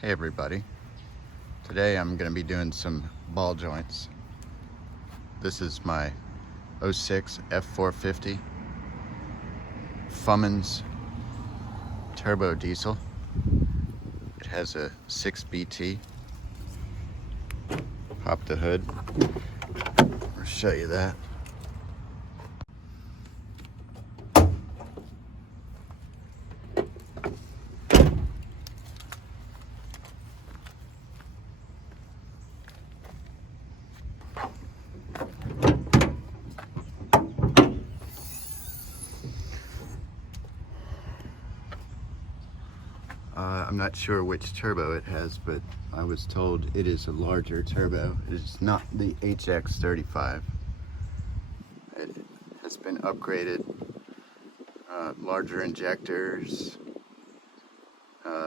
Hey everybody, today I'm going to be doing some ball joints. This is my 06 F450 Fummins turbo diesel. It has a 6BT. Pop the hood, I'll show you that. I'm not sure which turbo it has, but I was told it is a larger turbo. It is not the HX35. It has been upgraded, larger injectors,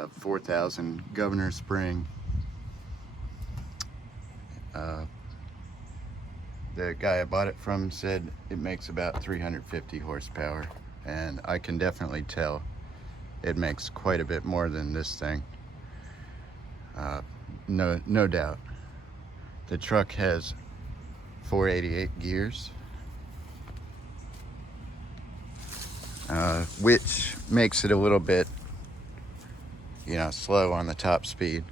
4,000 governor spring. The guy I bought it from said it makes about 350 horsepower, and I can definitely tell it makes quite a bit more than this thing. No doubt. The truck has 488 gears, which makes it a little bit, slow on the top speed,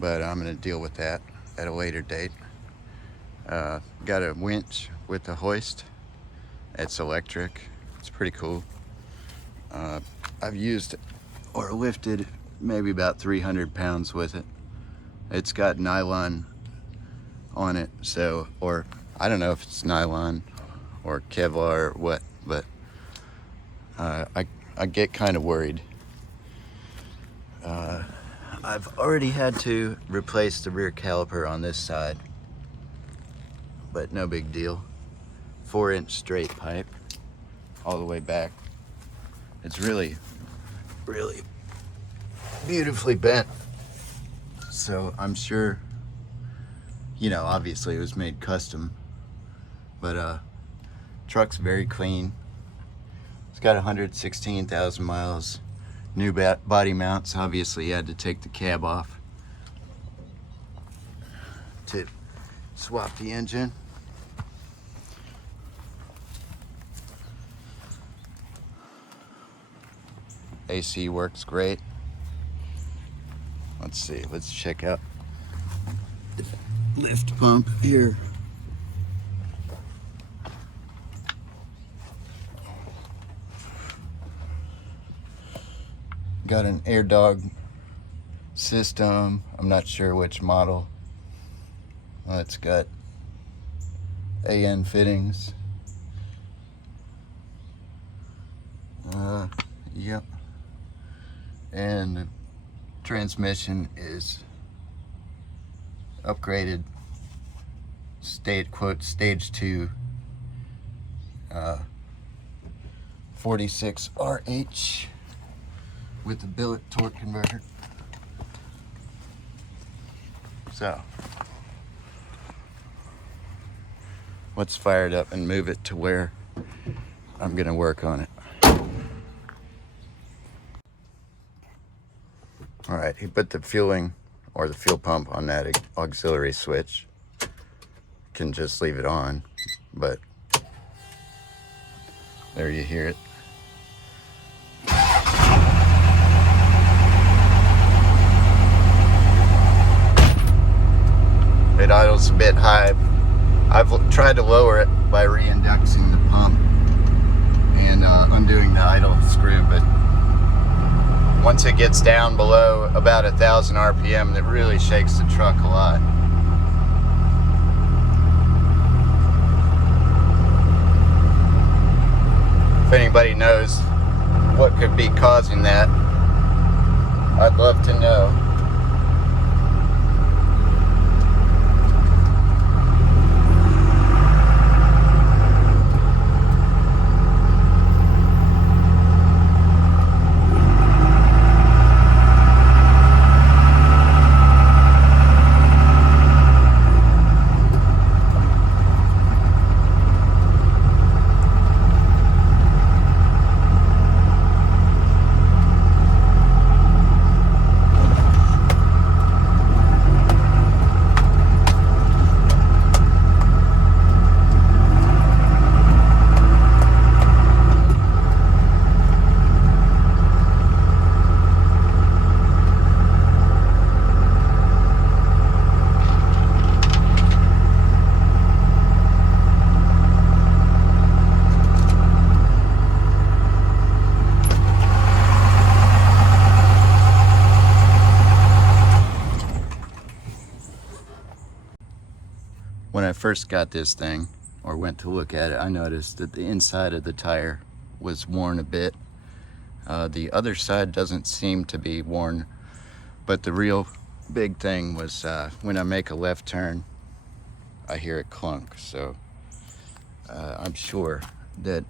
but I'm going to deal with that at a later date. Got a winch with the hoist. It's electric. It's pretty cool. I've used or lifted maybe about 300 pounds with it. It's got nylon on it, so, or I don't know if it's nylon or Kevlar or what, but I get kind of worried. I've already had to replace the rear caliper on this side, but no big deal. 4-inch straight pipe all the way back. It's really beautifully bent, so I'm sure, obviously it was made custom, but truck's very clean. It's got 116,000 miles. New body mounts. Obviously you had to take the cab off to swap the engine. AC works great. Let's see, let's check out the lift pump here. Got an air dog system. I'm not sure which model. It's got AN fittings. Yep. And the transmission is upgraded, stage 2, 46RH with the billet torque converter. So let's fire it up and move it to where I'm gonna work on it. All right, he put the fueling or the fuel pump on that auxiliary switch. Can just leave it on, but there you hear it. It idles a bit high. I've tried to lower it by reinducting the pump and undoing the idle screw, but once it gets down below about 1,000 RPM, it really shakes the truck a lot. If anybody knows what could be causing that, I'd love to know. I first got this thing, or went to look at it, I noticed that the inside of the tire was worn a bit. The other side doesn't seem to be worn, but the real big thing was when I make a left turn, I hear it clunk. So I'm sure that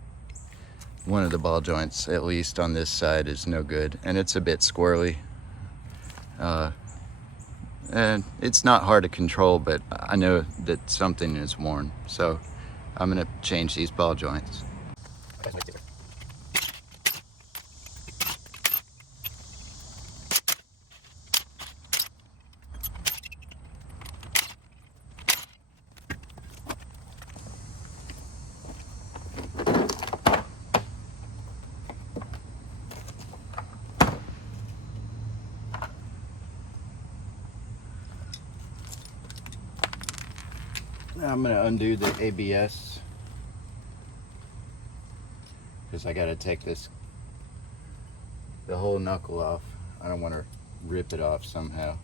one of the ball joints, at least on this side, is no good, and it's a bit squirrely. And it's not hard to control, but I know that something is worn, so I'm gonna change these ball joints. Now I'm gonna undo the ABS because I gotta take the whole knuckle off. I don't want to rip it off somehow.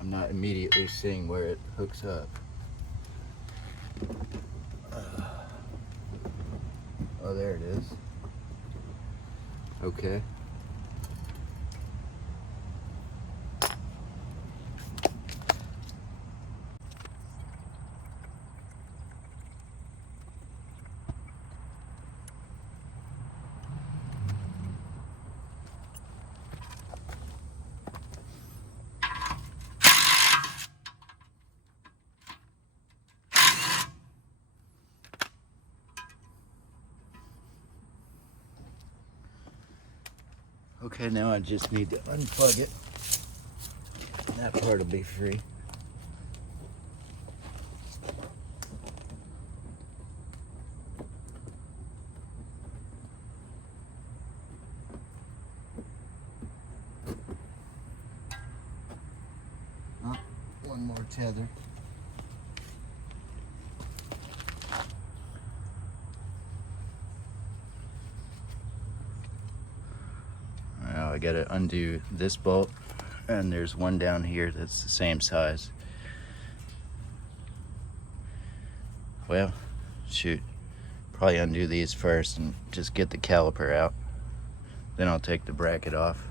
I'm not immediately seeing where it hooks up. Oh, there it is. Okay. Okay, now I just need to unplug it. That part will be free. Oh, one more tether. Now I gotta undo this bolt, and there's one down here that's the same size. Well, shoot, probably undo these first and just get the caliper out. Then I'll take the bracket off.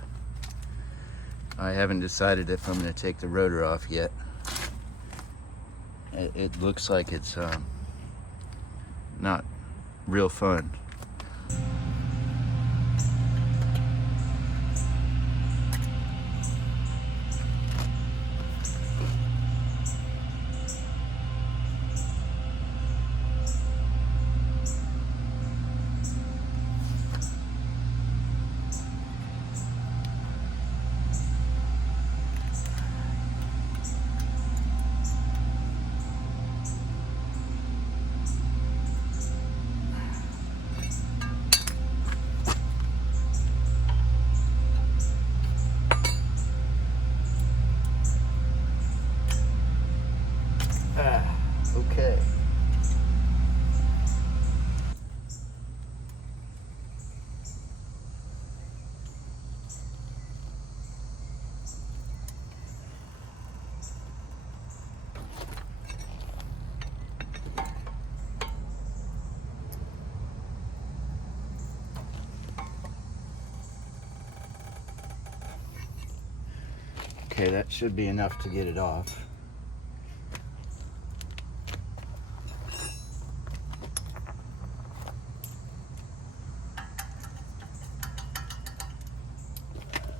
I haven't decided if I'm gonna take the rotor off yet. It looks like it's not real fun. Okay. Okay, that should be enough to get it off.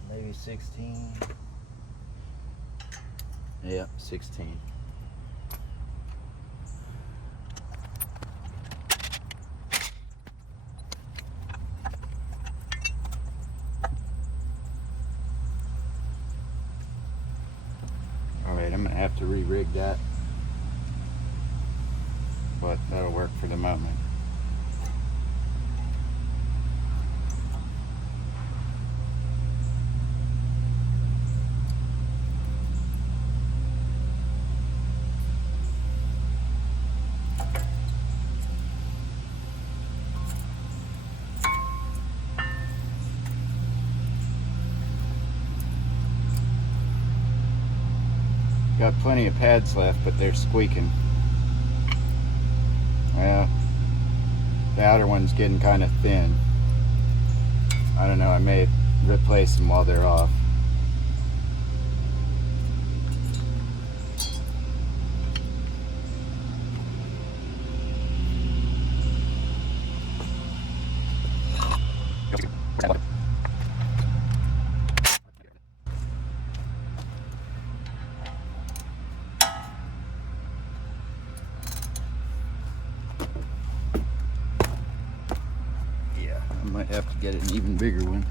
Maybe 16. Yeah, 16. Alright, I'm gonna have to re-rig that, but that'll work for the moment. Got plenty of pads left, but they're squeaking. Well, the outer one's getting kind of thin. I don't know, I may replace them while they're off. Yeah, I might have to get an even bigger one.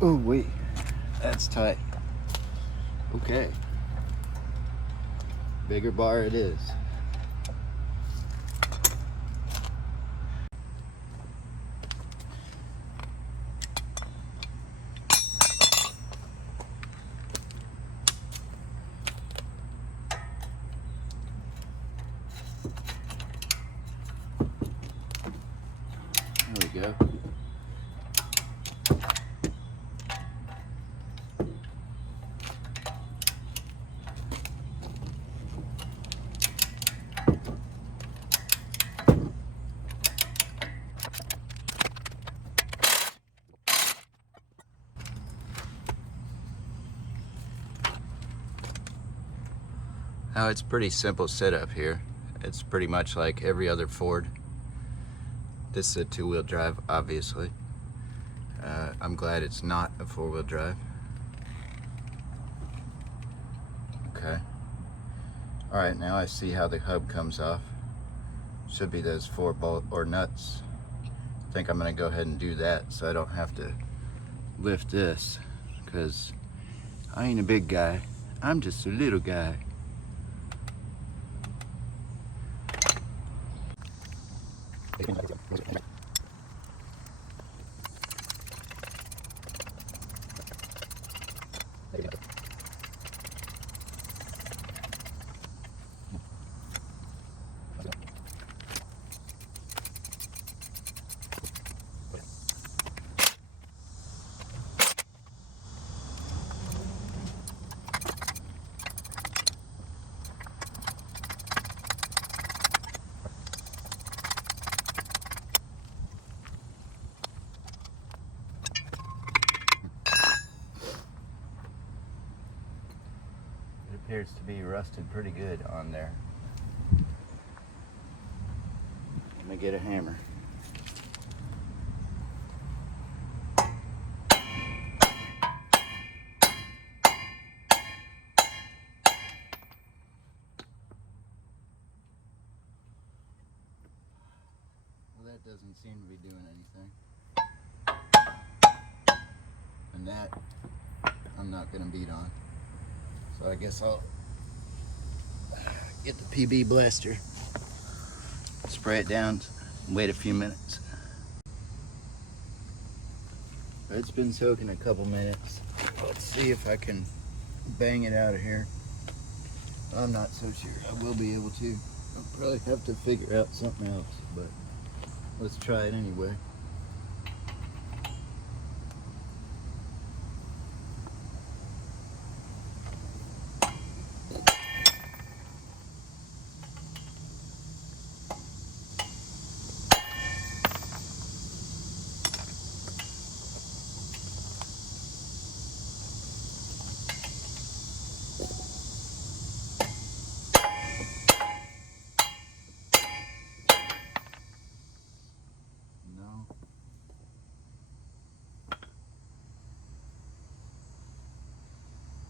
Oh wait, that's tight. Okay, bigger bar it is. There we go. Now it's pretty simple setup here. It's pretty much like every other Ford. This is a two-wheel drive, obviously. I'm glad it's not a four-wheel drive. Okay. Alright, now I see how the hub comes off. Should be those 4 bolt or nuts. I think I'm gonna go ahead and do that so I don't have to lift this, because I ain't a big guy. I'm just a little guy. Appears to be rusted pretty good on there. Let me get a hammer. Well, that doesn't seem to be doing anything. And that I'm not going to beat on. So I guess I'll get the PB blaster, spray it down, and wait a few minutes. It's been soaking a couple minutes. Let's see if I can bang it out of here. I'm not so sure I will be able to. I'll probably have to figure out something else, but let's try it anyway.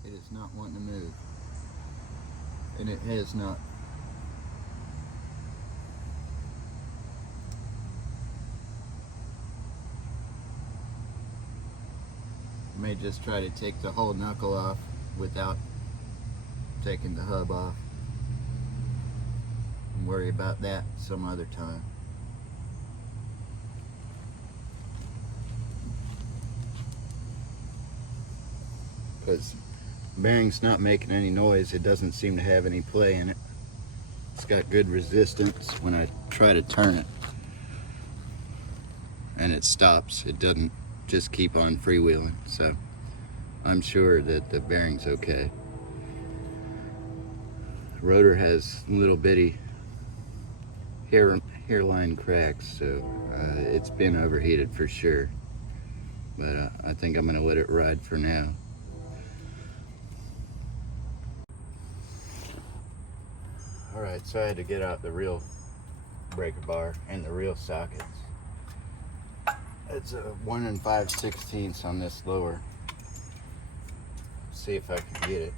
It is not wanting to move, and it has not. I may just try to take the whole knuckle off without taking the hub off, and worry about that some other time. Because bearing's not making any noise. It doesn't seem to have any play in it. It's got good resistance when I try to turn it, and it stops. It doesn't just keep on freewheeling. So I'm sure that the bearing's okay. The rotor has little bitty hairline cracks, so it's been overheated for sure. But I think I'm gonna let it ride for now. Alright, so I had to get out the real breaker bar and the real sockets. It's a 1 5/16 on this lower. See if I can get it.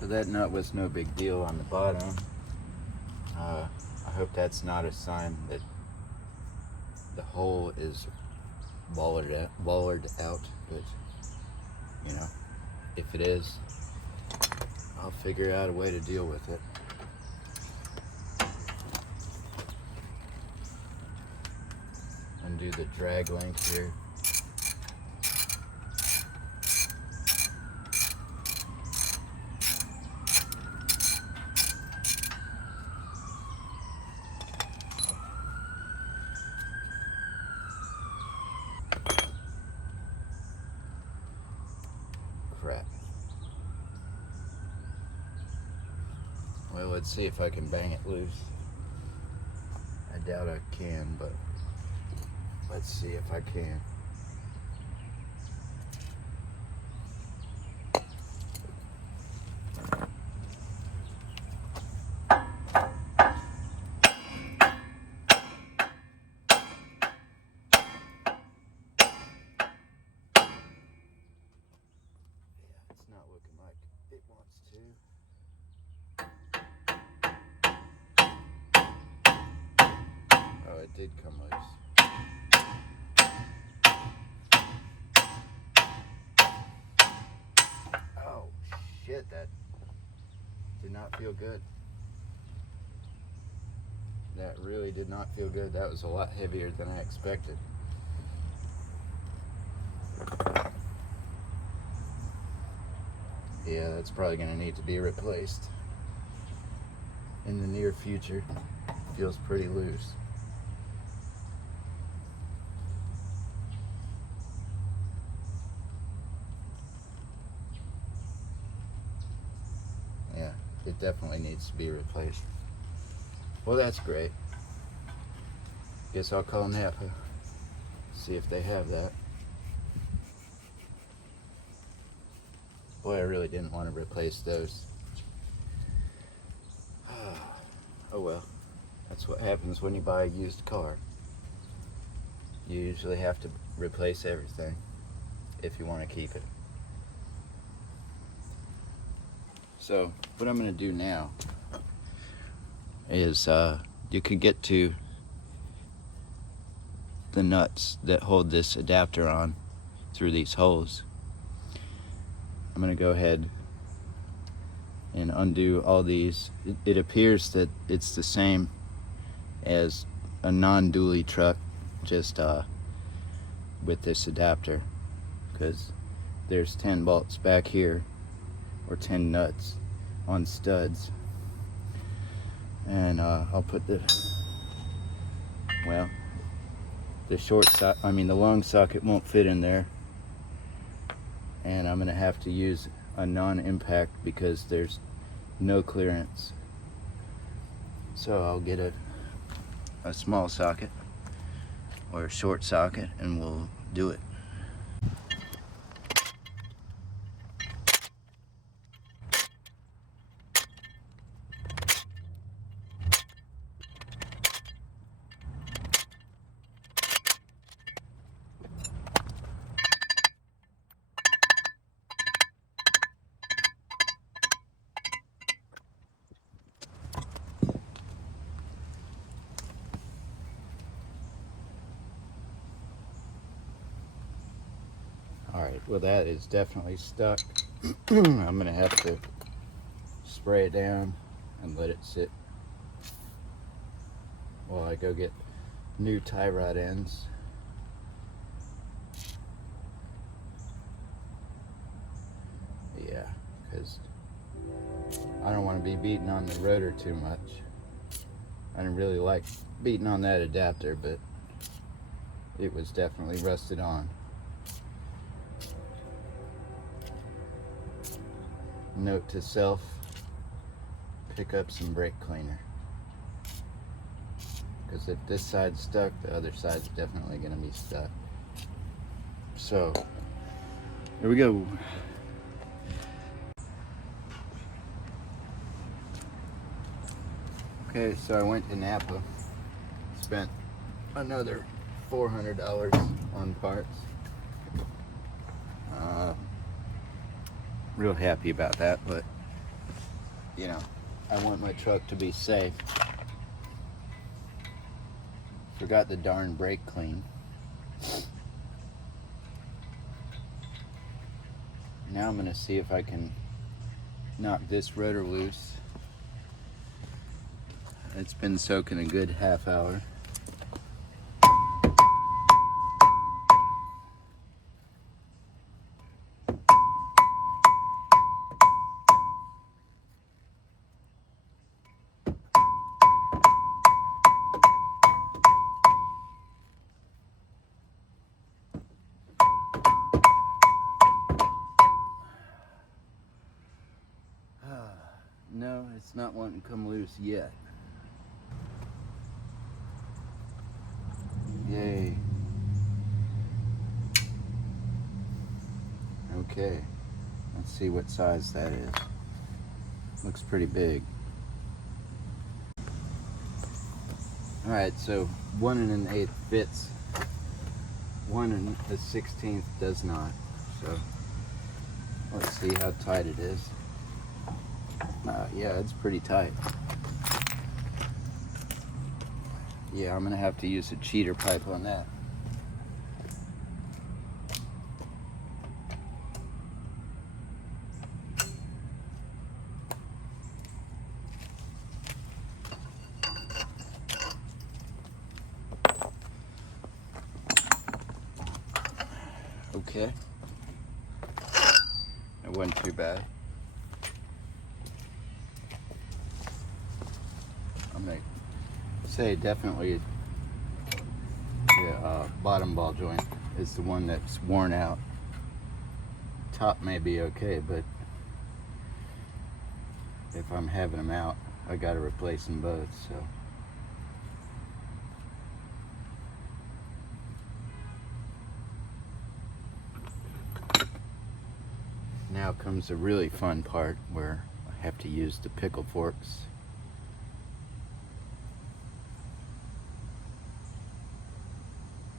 So that nut was no big deal on the bottom. I hope that's not a sign that the hole is bollarded out, but you know, if it is, I'll figure out a way to deal with it. Undo the drag link here. Crap. Well, let's see if I can bang it loose. I doubt I can, but let's see if I can. It's not looking like it wants to. Oh, it did come loose. Oh, shit, that did not feel good. That really did not feel good. That was a lot heavier than I expected. Yeah, that's probably going to need to be replaced in the near future. Feels pretty loose. Yeah, it definitely needs to be replaced. Well, that's great. Guess I'll call Napa, see if they have that. Boy, I really didn't want to replace those. Oh well, that's what happens when you buy a used car. You usually have to replace everything if you want to keep it. So what I'm going to do now is you can get to the nuts that hold this adapter on through these holes. I'm going to go ahead and undo all these. It appears that it's the same as a non-dually truck, just with this adapter, because there's 10 bolts back here, or 10 nuts on studs, and I'll put the the long socket won't fit in there, and I'm gonna have to use a non-impact because there's no clearance. So I'll get a small socket or a short socket and we'll do it. Alright, well that is definitely stuck. I'm gonna have to spray it down and let it sit while I go get new tie rod ends. Yeah, because I don't want to be beating on the rotor too much. I didn't really like beating on that adapter, but it was definitely rusted on. Note to self, pick up some brake cleaner. Because if this side's stuck, the other side's definitely going to be stuck. So, here we go. Okay, so I went to Napa, spent another $400 on parts. Real happy about that, but you know, I want my truck to be safe. Forgot the darn brake clean. Now I'm gonna see if I can knock this rotor loose. It's been soaking a good half hour. No, it's not wanting to come loose yet. Yay. Okay, let's see what size that is. Looks pretty big. Alright, so 1 1/8 fits. 1 1/16 does not. So let's see how tight it is. Yeah, it's pretty tight. Yeah, I'm gonna have to use a cheater pipe on that. Okay. It wasn't too bad. I'm gonna say definitely the bottom ball joint is the one that's worn out. Top may be okay, but if I'm having them out, I gotta replace them both, so. Now comes the really fun part where I have to use the pickle forks.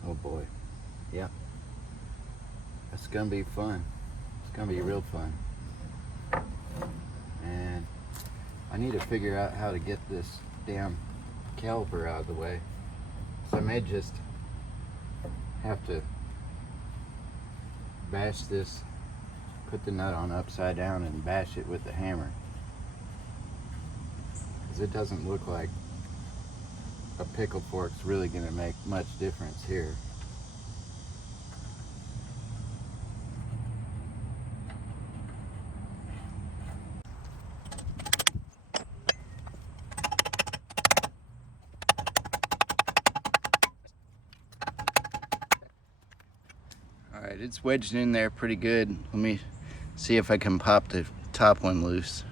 Oh boy. Yeah. That's gonna be fun. It's gonna be real fun. And I need to figure out how to get this damn caliper out of the way. So I may just have to bash this, put the nut on upside down and bash it with the hammer. Because it doesn't look like a pickle fork's really gonna make much difference here. Alright, it's wedged in there pretty good. Let me see if I can pop the top one loose.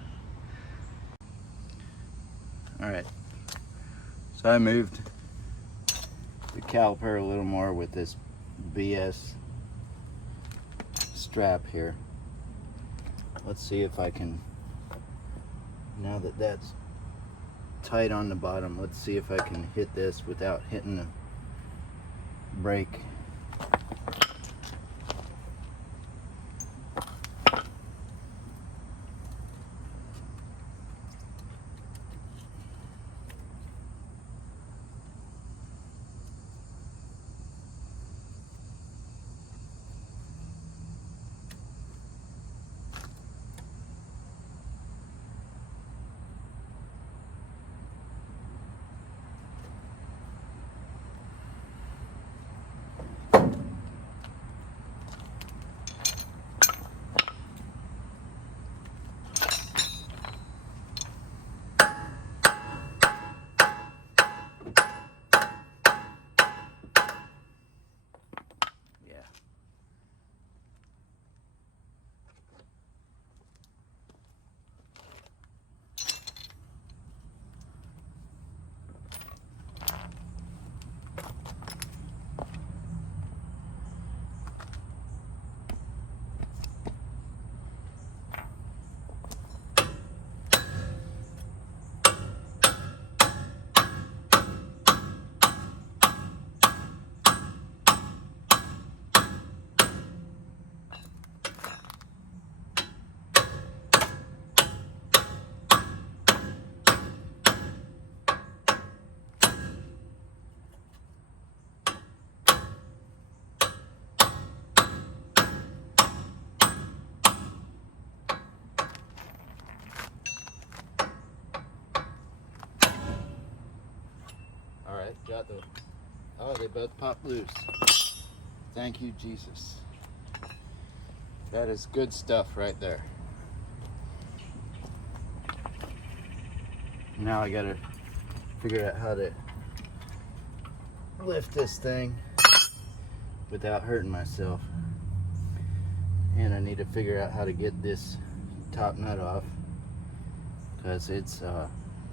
Alright, so I moved the caliper a little more with this BS strap here. Let's see if I can, now that that's tight on the bottom, let's see if I can hit this without hitting the brake. that though. Oh, they both popped loose. Thank you, Jesus. That is good stuff right there. Now I gotta figure out how to lift this thing without hurting myself. And I need to figure out how to get this top nut off, because it's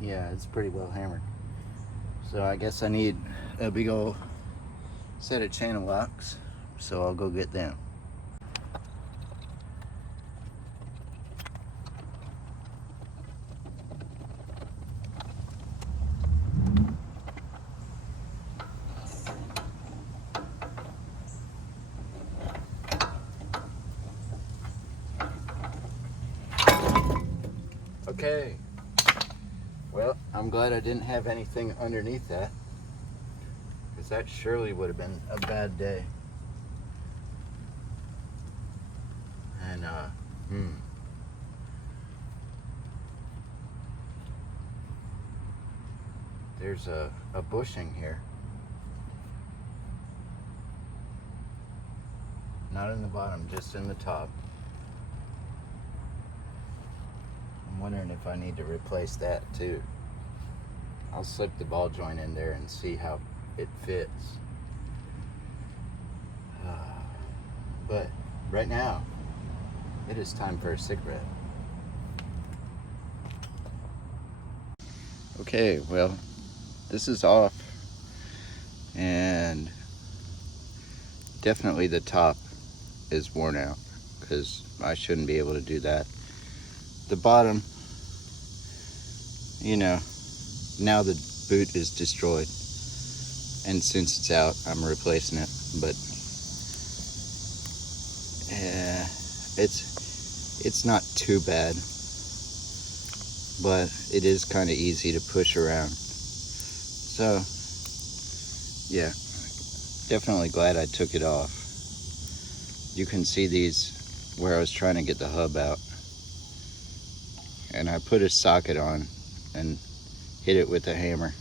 yeah, it's pretty well hammered. So I guess I need a big old set of channel locks, so I'll go get them. Okay, well, I'm glad I didn't have anything underneath that, because that surely would have been a bad day. And there's a bushing here. Not in the bottom, just in the top. I'm wondering if I need to replace that too. I'll slip the ball joint in there and see how it fits. But right now, it is time for a cigarette. Okay, well, this is off, and definitely the top is worn out, because I shouldn't be able to do that. The bottom, you know, now the boot is destroyed, and since it's out, I'm replacing it. But it's not too bad, but it is kind of easy to push around. So yeah, definitely glad I took it off. You can see these where I was trying to get the hub out, and I put a socket on and hit it with a hammer,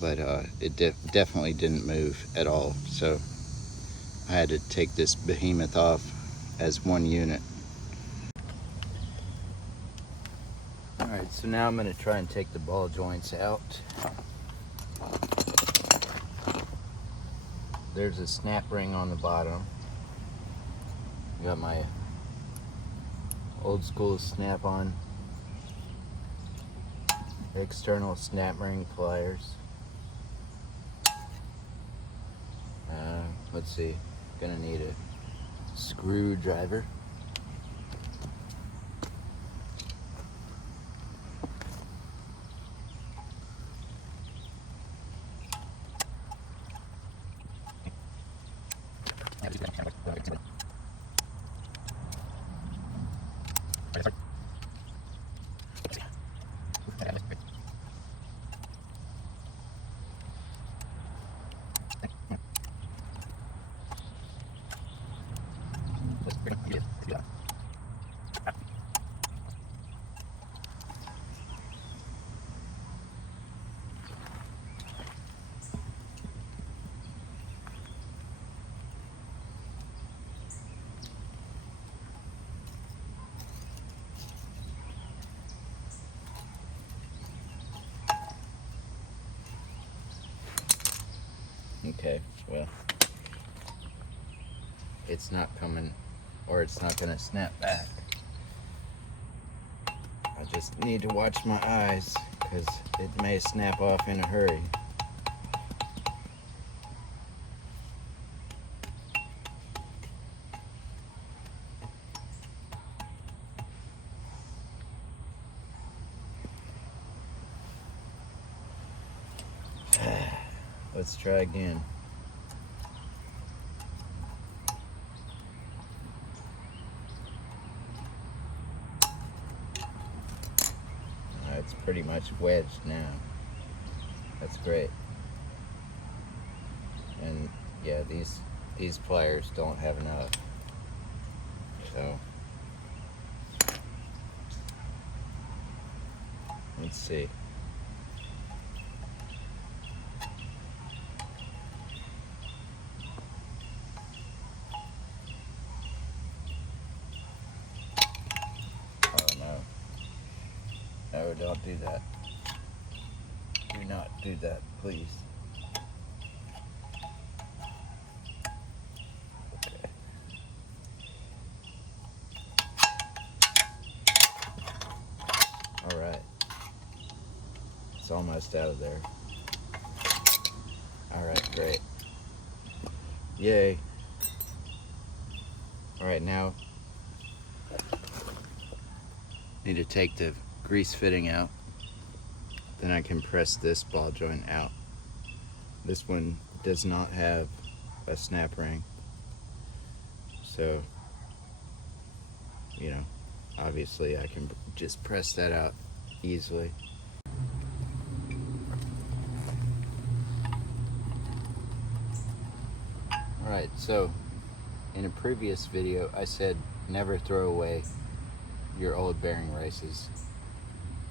but it definitely didn't move at all. So I had to take this behemoth off as one unit. All right, so now I'm going to try and take the ball joints out. There's a snap ring on the bottom. Got my old school snap-on external snap ring pliers. Let's see, gonna need a screwdriver. Okay, well, it's not coming, or it's not gonna snap back. I just need to watch my eyes, because it may snap off in a hurry. Let's try again. It's pretty much wedged now. That's great. And yeah, these pliers don't have enough. So let's see. No, don't do that. Do not do that, please. Okay. All right. It's almost out of there. All right, great. Yay. All right, now need to take the grease fitting out. Then I can press this ball joint out. This one does not have a snap ring. So, you know, obviously I can just press that out easily. Alright, so in a previous video I said never throw away your old bearing races.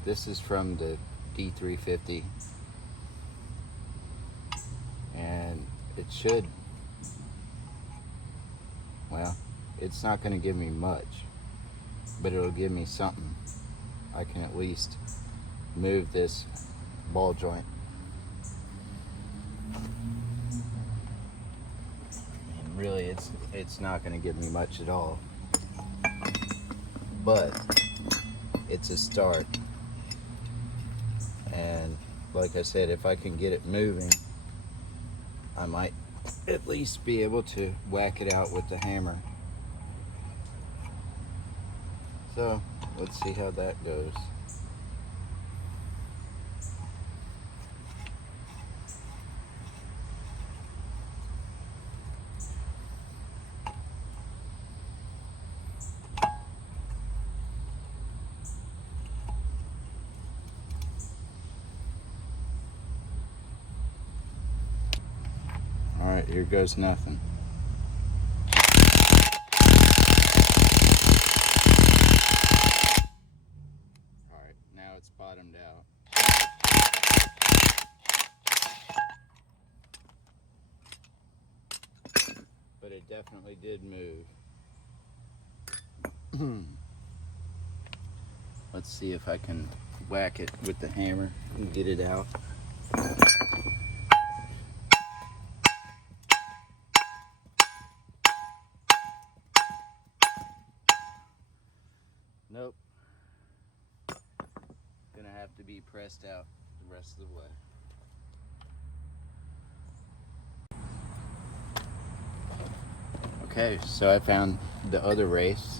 This is from the D350, and it should, well, it's not going to give me much, but it'll give me something. I can at least move this ball joint. And really it's not going to give me much at all, but it's a start. And like I said, if I can get it moving, I might at least be able to whack it out with the hammer. So let's see how that goes. Alright, here goes nothing. Alright, now it's bottomed out. But it definitely did move. Let's see if I can whack it with the hammer and get it out. Nope. Gonna have to be pressed out the rest of the way. Okay, so I found the other race.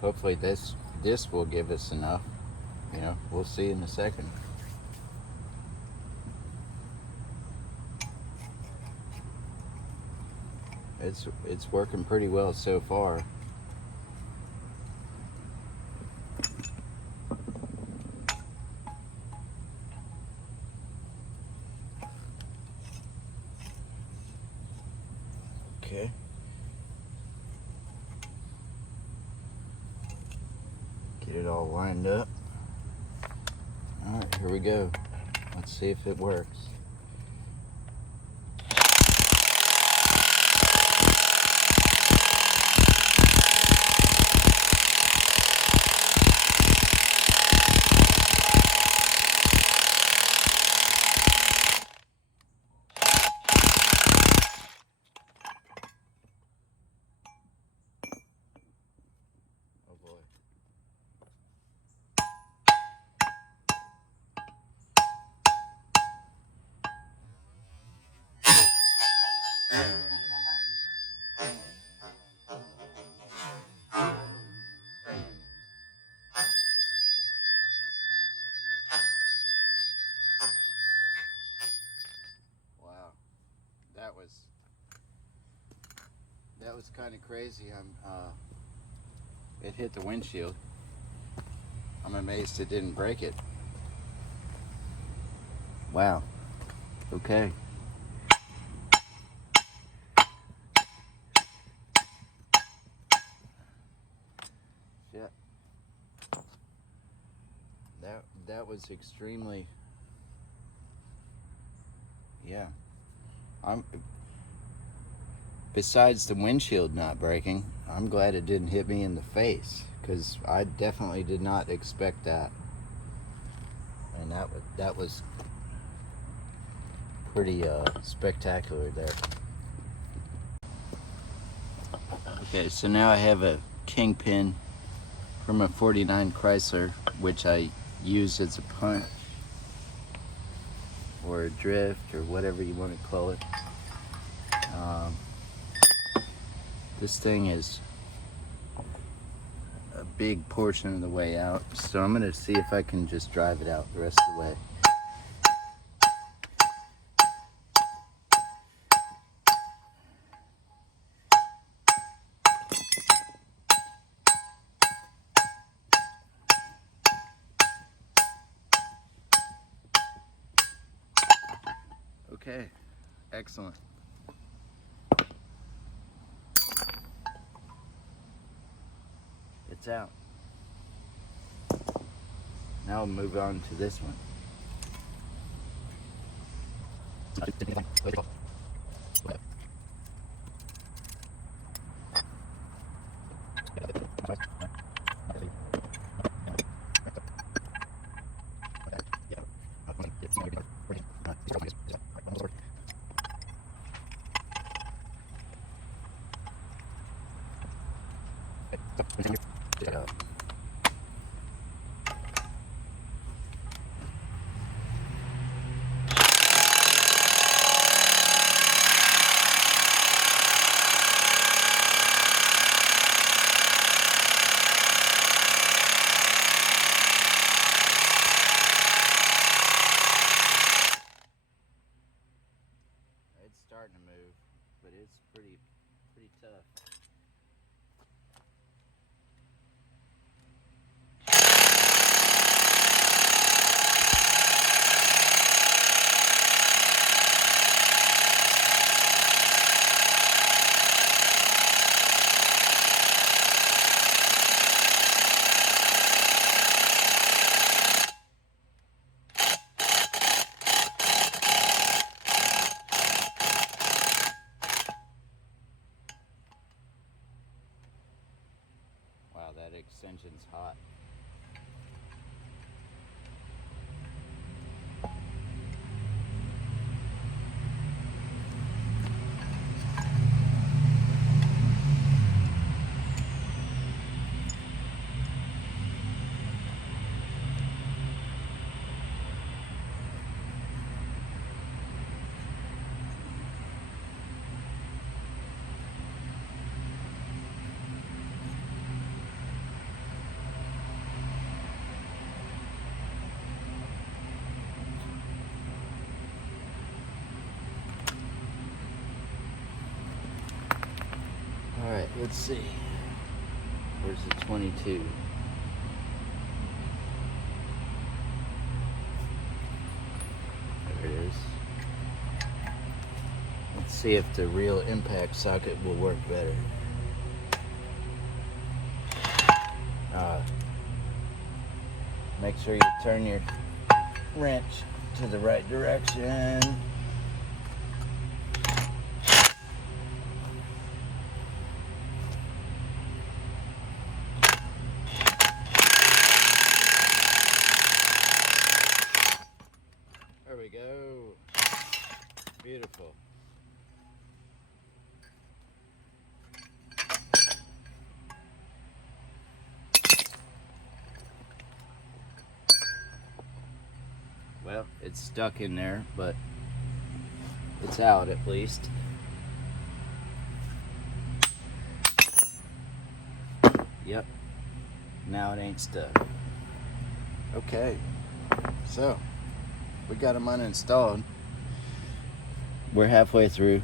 Hopefully this will give us enough. You know, we'll see in a second. It's working pretty well so far. Okay. Get it all lined up. All right, here we go. Let's see if it works. Oh boy. Wow, that was kind of crazy. It hit the windshield. I'm amazed it didn't break it. Wow. Okay. Yeah. That was extremely, yeah. besides the windshield not breaking, I'm glad it didn't hit me in the face, because I definitely did not expect that. And that was pretty spectacular there. Okay, so now I have a kingpin from a 49 Chrysler, which I use as a punch or a drift or whatever you want to call it. This thing is a big portion of the way out, so I'm going to see if I can just drive it out the rest of the way. Okay, excellent. It's out. Now we'll move on to this one. Yeah. It's starting to move, but it's pretty tough. Wow, that extension's hot. Alright, let's see. Where's the 22? There it is. Let's see if the real impact socket will work better. Make sure you turn your wrench to the right direction. There we go. Beautiful. Well, it's stuck in there, but it's out at least. Yep. Now it ain't stuck. Okay. So, we got them uninstalled. We're halfway through.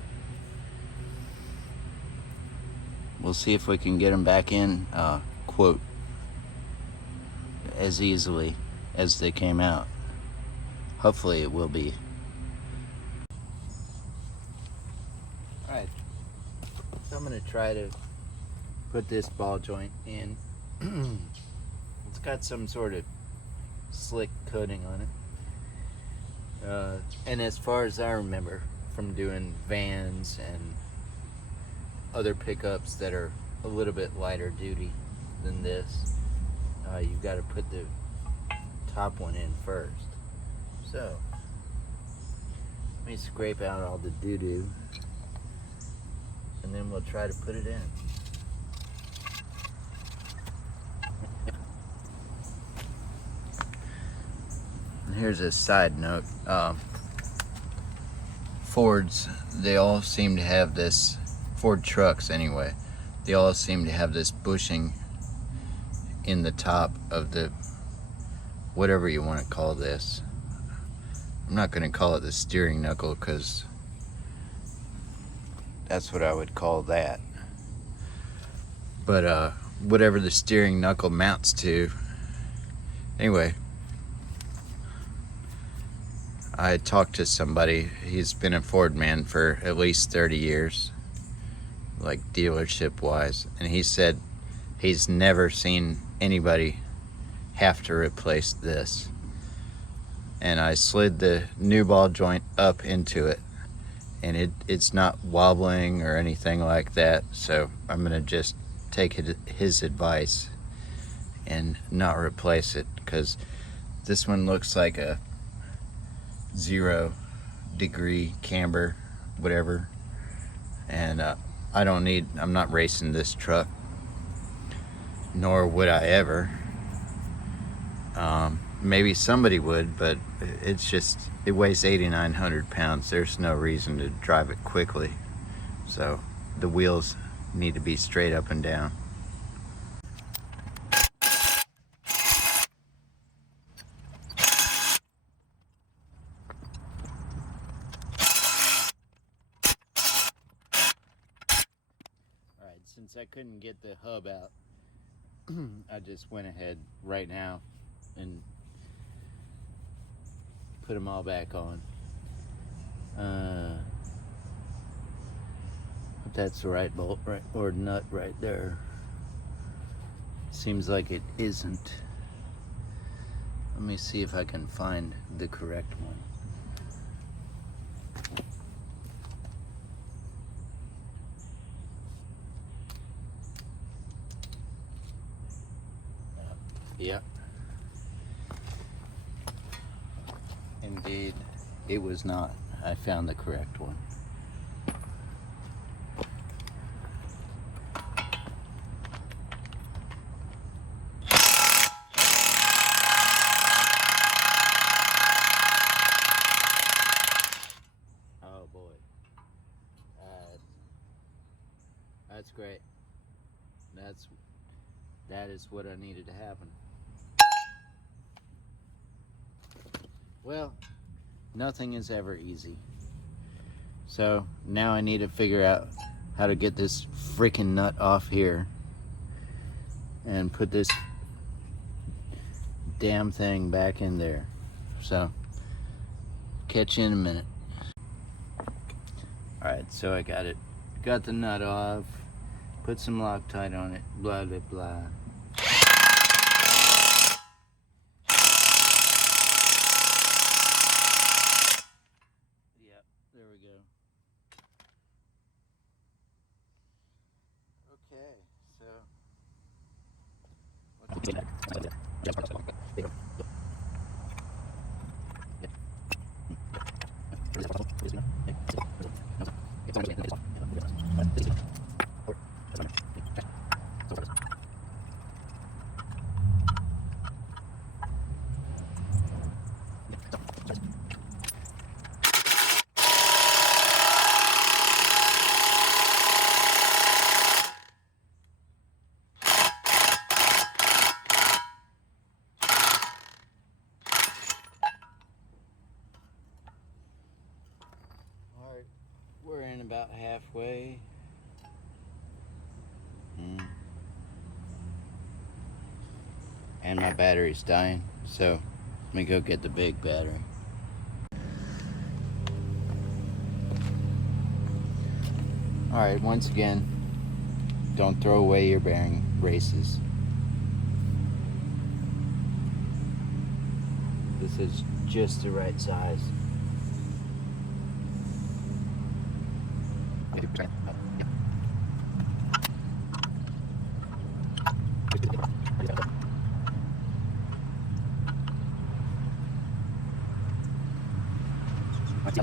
We'll see if we can get them back in, quote, as easily as they came out. Hopefully it will be. Alright, so I'm going to try to put this ball joint in. It's got some sort of slick coating on it. And as far as I remember from doing vans and other pickups that are a little bit lighter duty than this, you've got to put the top one in first. So let me scrape out all the doo-doo, and then we'll try to put it in. And here's a side note. Fords, they all seem to have this, Ford trucks anyway, they all seem to have this bushing in the top of the, whatever you want to call this. I'm not going to call it the steering knuckle because that's what I would call that. But whatever the steering knuckle mounts to. Anyway, I talked to somebody, he's been a Ford man for at least 30 years, like dealership wise, and he said he's never seen anybody have to replace this. And I slid the new ball joint up into it, and it's not wobbling or anything like that, so I'm gonna just take his advice and not replace it, because this one looks like a 0-degree camber, whatever, and I'm not racing this truck, nor would I ever. Maybe somebody would, but it weighs 8,900 pounds. There's no reason to drive it quickly, so the wheels need to be straight up and down. Since I couldn't get the hub out, I just went ahead right now and put them all back on. If that's the right bolt, right, or nut right there. Seems like it isn't. Let me see if I can find the correct one. Yep. Indeed, it was not. I found the correct one. Oh boy. That's great. That is what I needed to happen. Well, nothing is ever easy. So now I need to figure out how to get this freaking nut off here and put this damn thing back in there. So, catch you in a minute. Alright, so I got the nut off, put some Loctite on it, blah blah blah. There we go. Okay, so we're in about halfway. And my battery's dying, so let me go get the big battery. Alright, once again, don't throw away your bearing braces. This is just the right size. All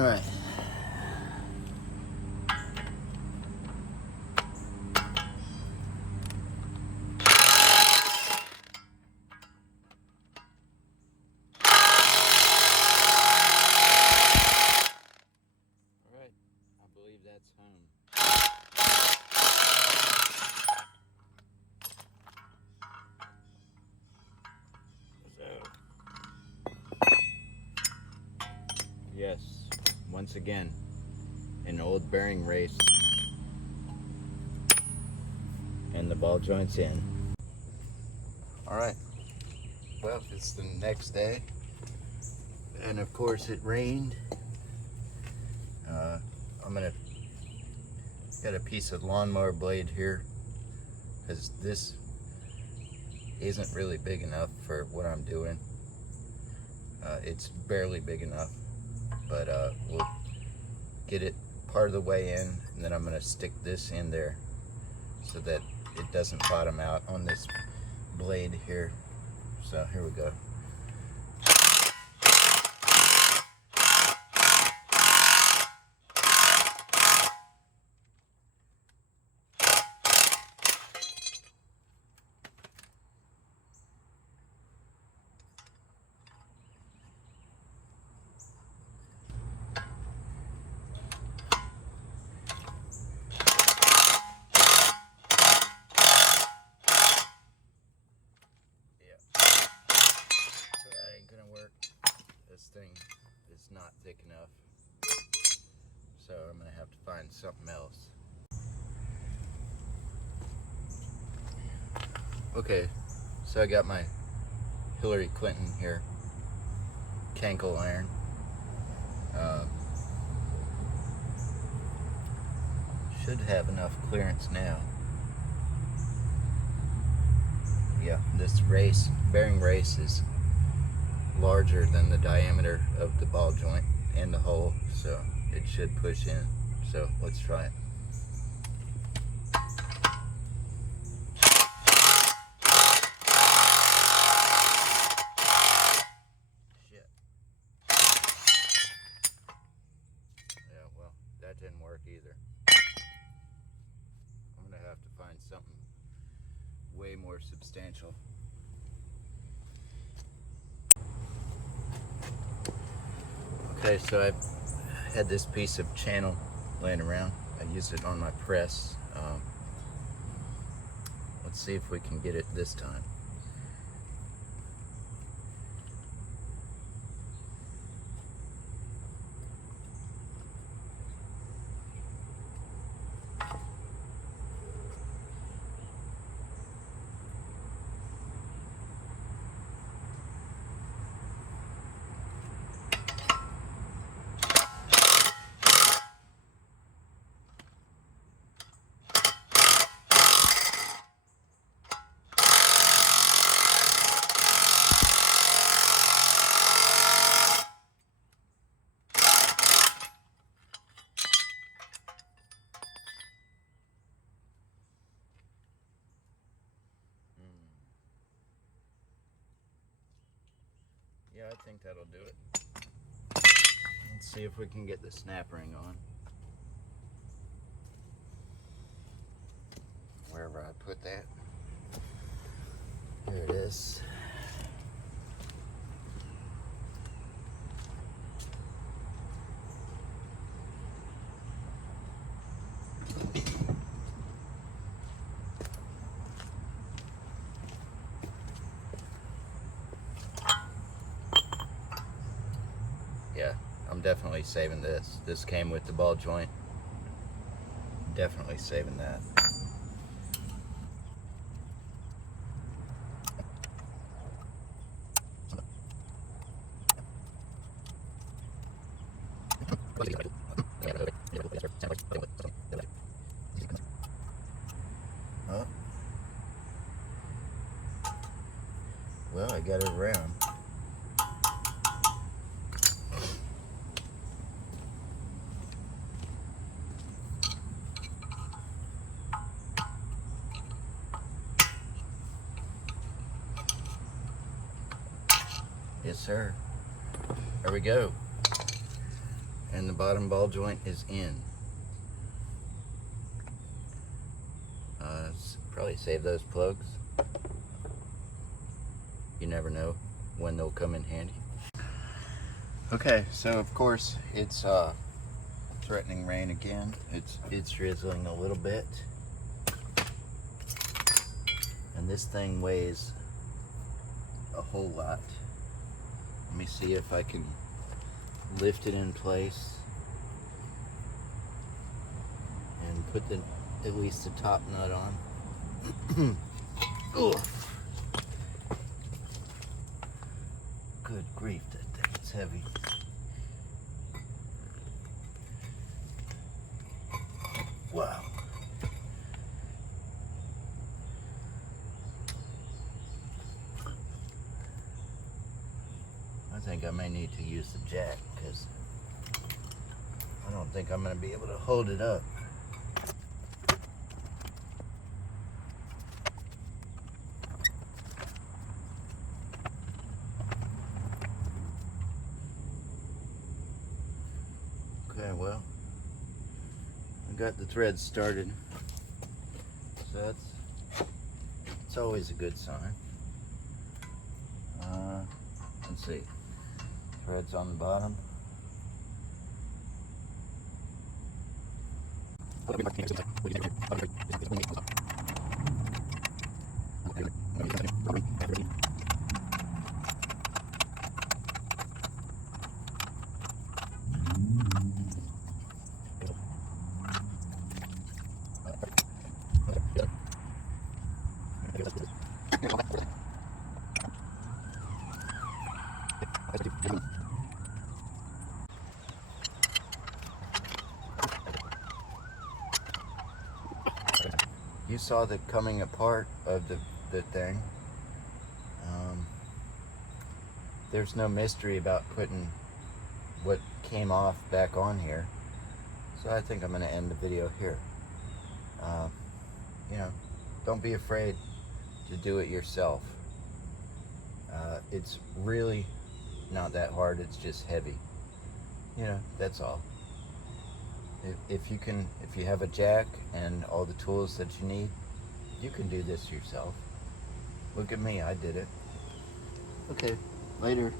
right. I believe that's home. Yes, once again, an old bearing race, and the ball joint's in. All right. Well, it's the next day, and of course it rained. Got a piece of lawnmower blade here, because this isn't really big enough for what I'm doing. It's barely big enough, but we'll get it part of the way in, and then I'm going to stick this in there so that it doesn't bottom out on this blade here. So here we go. This thing is not thick enough, so I'm gonna have to find something else. Okay, so I got my Hillary Clinton here, Cankle iron. Should have enough clearance now. Yeah, this bearing race is larger than the diameter of the ball joint and the hole, so it should push in. So let's try it. Shit. Yeah, well, that didn't work either. I'm gonna have to find something way more substantial. Okay, so I've had this piece of channel laying around. I used it on my press. Let's see if we can get it this time. Yeah, I think that'll do it. Let's see if we can get the snap ring on. Wherever I put that. Here it is. Yeah, I'm definitely saving this. This came with the ball joint. Definitely saving that. Oh. Well, I got it around. Yes, sir. There we go. And the bottom ball joint is in. Probably save those plugs. You never know when they'll come in handy. Okay, so of course it's threatening rain again. It's drizzling a little bit. And this thing weighs a whole lot. Let me see if I can lift it in place and put at least the top nut on. Oof. Good grief, that thing is heavy. Wow. I think I may need to use the jack because I don't think I'm going to be able to hold it up. Okay, well, I got the threads started, so it's always a good sign. Let's see, threads on the bottom. You saw the coming apart of the thing. There's no mystery about putting what came off back on here. So I think I'm going to end the video here. You know, don't be afraid to do it yourself. It's really not that hard, it's just heavy. You know, that's all. If you have a jack and all the tools that you need, you can do this yourself. Look at me, I did it. Okay, later.